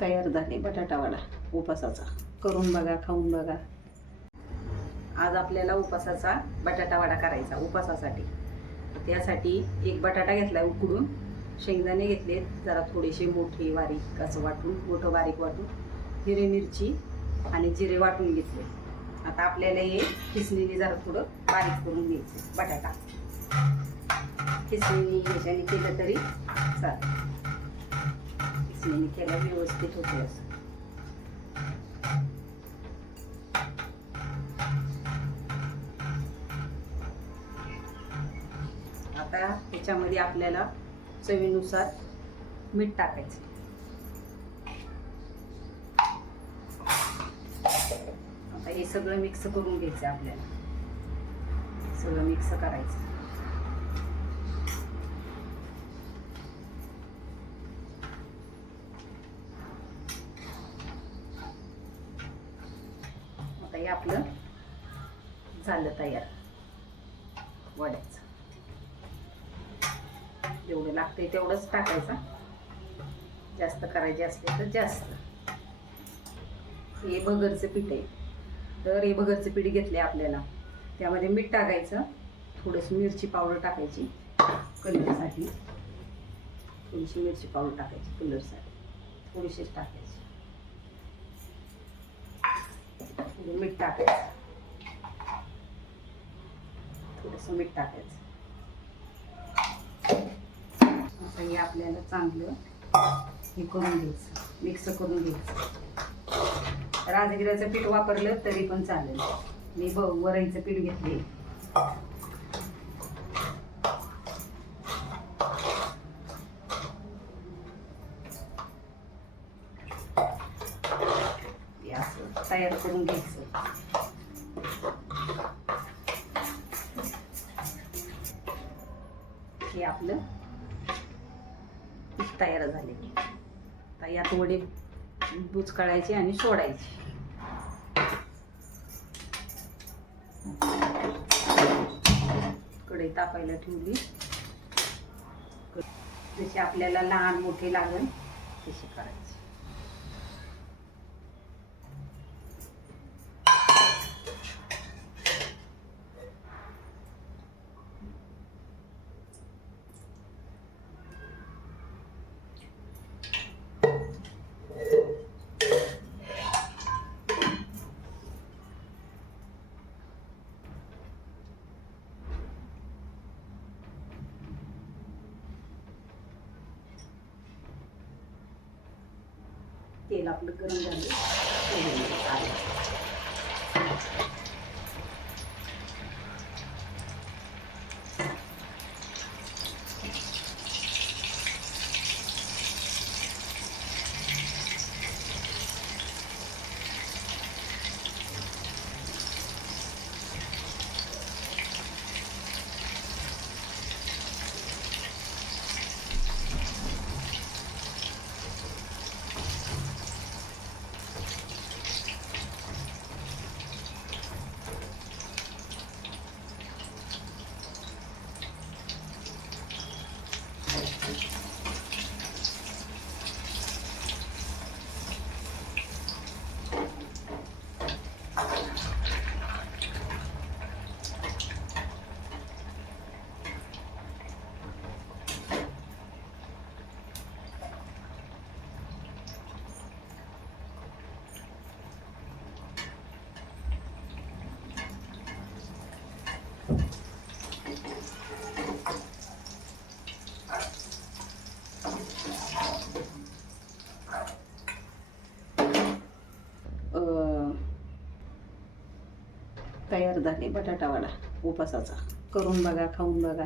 तयार झाले बटाटा वडा उपासाचा. करून बघा, खाऊन बघा. आज आपल्याला उपासाचा बटाटा वडा करायचा उपासासाठी. त्यासाठी एक बटाटा घेतला उकडून, शेंगदाणे घेतले जरा थोडेसे मोठे बारीक असं वाटून, मोठं बारीक वाटून, हिरवी मिरची आणि जिरे वाटून घेतले. आता आपल्याला हे खिसणीने जरा थोडं बारीक करून घ्यायचं. बटाटा खिसणीने ह्याच्याने केलं तरी चालेल. खिसणीने केलं व्यवस्थित होते असं. आता ह्याच्यामध्ये आपल्याला चवीनुसार मीठ टाकायचं. आता हे सगळं मिक्स करून घ्यायचं. आपल्याला सगळं मिक्स करायचं. आता हे आपलं झालं तयार वड्याचं. जेवढं लागतंय तेवढंच टाकायचं. जास्त करायचे असले तर जास्त. हे भगरचं पीठ आहे, तर हे भगरचं पीठ घेतले आपल्याला. त्यामध्ये मीठ टाकायचं, थोडीशी मिरची पावडर टाकायची कलरसाठी. थोडीशी मिरची पावडर टाकायची कलरसाठी, थोडीशीच टाकायची. थोडं मीठ टाकायचं, थोडंसं मीठ टाकायचं. आता हे आपल्याला चांगलं हे करून घ्यायचं, मिक्स करून घ्यायचं. राजगिऱ्याचं पीठ वापरलं तरी पण चालेल. मी वरईचं पीठ घेतले. असं तयार करून घ्यायचं. हे आपलं पीठ तयार झाले. आता यात वडे बुचकाळायचे आणि सोडायचे. कढई तापायला ठेवली. जसे आपल्याला लहान मोठे लागेल तसे करायचे. तेल आपलं गरम झालं. तयार झाले बटाटा वडा उपासाचा. करून बघा, खाऊन बघा.